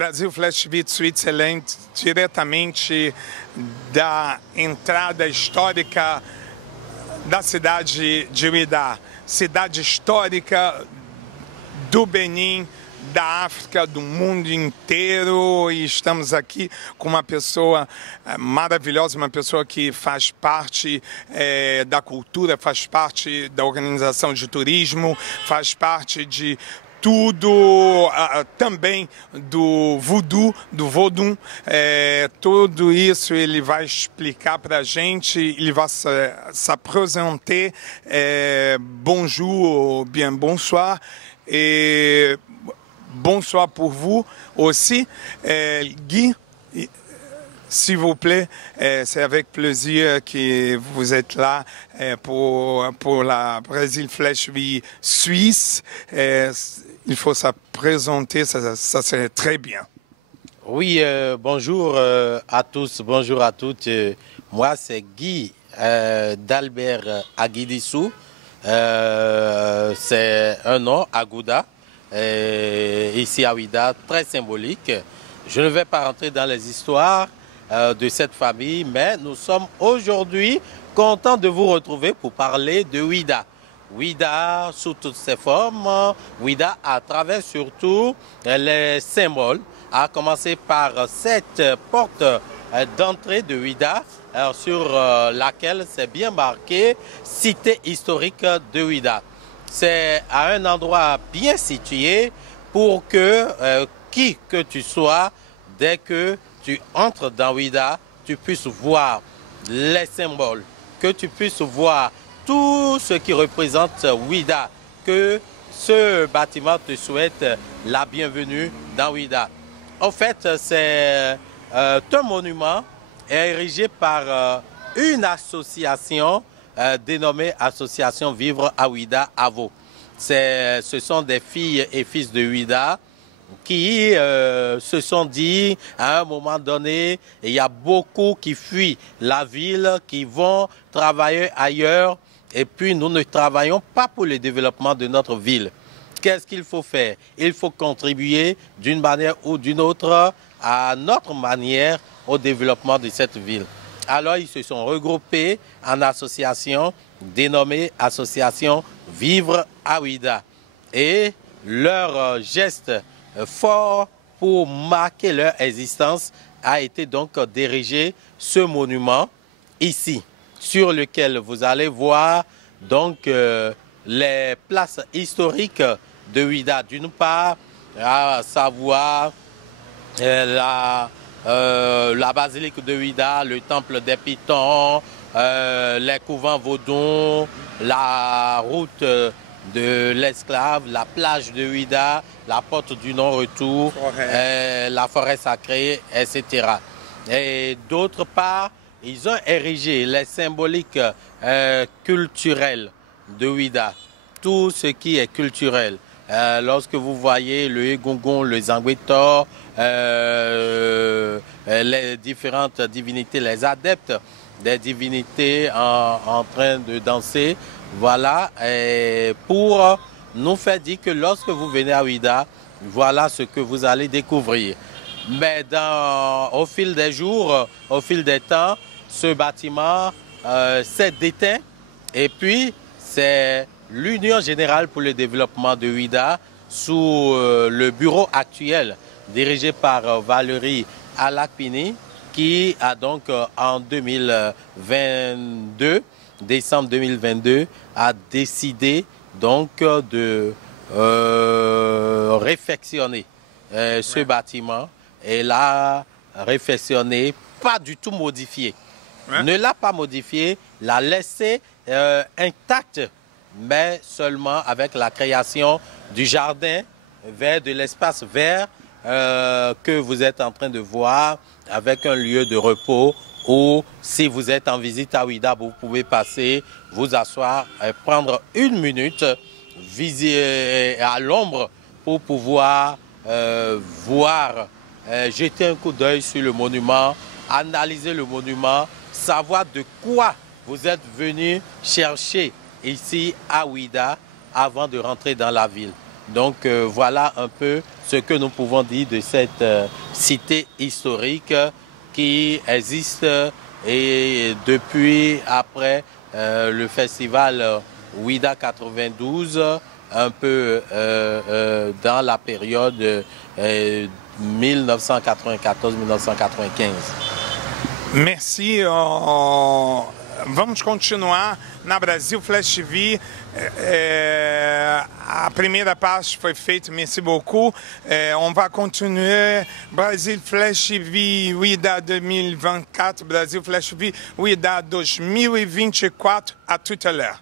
Brasil Flash Beat Switzerland, diretamente da entrada histórica da cidade de Ouidah, cidade histórica do Benin, da África, do mundo inteiro, e estamos aqui com uma pessoa maravilhosa, uma pessoa que faz parte da cultura, faz parte da organização de turismo, faz parte de tudo, também do voodoo, do vodun, tudo isso ele vai explicar para a gente, ele vai se apresentar, bonjour, bien bonsoir, et bonsoir pour vous aussi, Guy. S'il vous plaît, c'est avec plaisir que vous êtes là pour la Brésil Flash Beat Suisse. Il faut se présenter, ça serait très bien. Oui, bonjour à tous, bonjour à toutes. Moi, c'est Guy d'Albert Aguidissou. C'est un nom, Agouda, ici à Ouidah, très symbolique. Je ne vais pas rentrer dans les histoires de cette famille, mais nous sommes aujourd'hui contents de vous retrouver pour parler de Ouidah. Ouidah sous toutes ses formes, Ouidah à travers surtout les symboles, à commencer par cette porte d'entrée de Ouidah, sur laquelle c'est bien marqué « Cité historique de Ouidah ». C'est à un endroit bien situé pour que qui que tu sois, dès que tu entres dans Ouidah, tu puisses voir les symboles, que tu puisses voir tout ce qui représente Ouidah, que ce bâtiment te souhaite la bienvenue dans Ouidah. En fait, c'est un monument érigé par une association dénommée Association Vivre à Ouidah Avo. Ce sont des filles et fils de Ouidah qui se sont dit à un moment donné, il y a beaucoup qui fuient la ville, qui vont travailler ailleurs, et puis nous ne travaillons pas pour le développement de notre ville. Qu'est-ce qu'il faut faire? Il faut contribuer d'une manière ou d'une autre à notre manière au développement de cette ville. Alors ils se sont regroupés en association dénommée Association Vivre à Ouidah. Et leur geste fort pour marquer leur existence a été donc d'ériger ce monument ici, sur lequel vous allez voir donc les places historiques de Ouidah, d'une part, à savoir la basilique de Ouidah, le temple des Pitons, les couvents Vaudon, la route de l'esclave, la plage de Ouidah, la porte du non-retour, la forêt sacrée, etc. Et d'autre part, ils ont érigé les symboliques culturels de Ouidah, tout ce qui est culturel. Lorsque vous voyez le Egungun, le Zangwetor, les différentes divinités, les adeptes des divinités en train de danser, voilà, pour nous faire dire que lorsque vous venez à Ouidah, voilà ce que vous allez découvrir. Mais au fil des jours, au fil des temps, ce bâtiment s'est déteint, et puis c'est l'Union générale pour le développement de Ouidah, sous le bureau actuel dirigé par Valérie Alakpini, qui a donc en 2022, décembre 2022, a décidé donc de réfectionner ce bâtiment, et l'a réfectionné, pas du tout modifié. Ne l'a pas modifié, l'a laissé intact, mais seulement avec la création du jardin vert, de l'espace vert que vous êtes en train de voir, avec un lieu de repos où, si vous êtes en visite à Ouidah, vous pouvez passer, vous asseoir, prendre une minute, visiter à l'ombre pour pouvoir voir, jeter un coup d'œil sur le monument, analyser le monument, savoir de quoi vous êtes venu chercher ici à Ouidah avant de rentrer dans la ville. Donc voilà un peu ce que nous pouvons dire de cette cité historique qui existe et depuis après le festival Ouida 92, un peu dans la période 1994-1995. Merci. Vamos continuar na Brasil Flash TV. A primeira parte foi feita, merci beaucoup. On va continuer Brasil Flash TV Ouida 2024, Brasil Flash TV Ouida 2024. À tout à l'heure.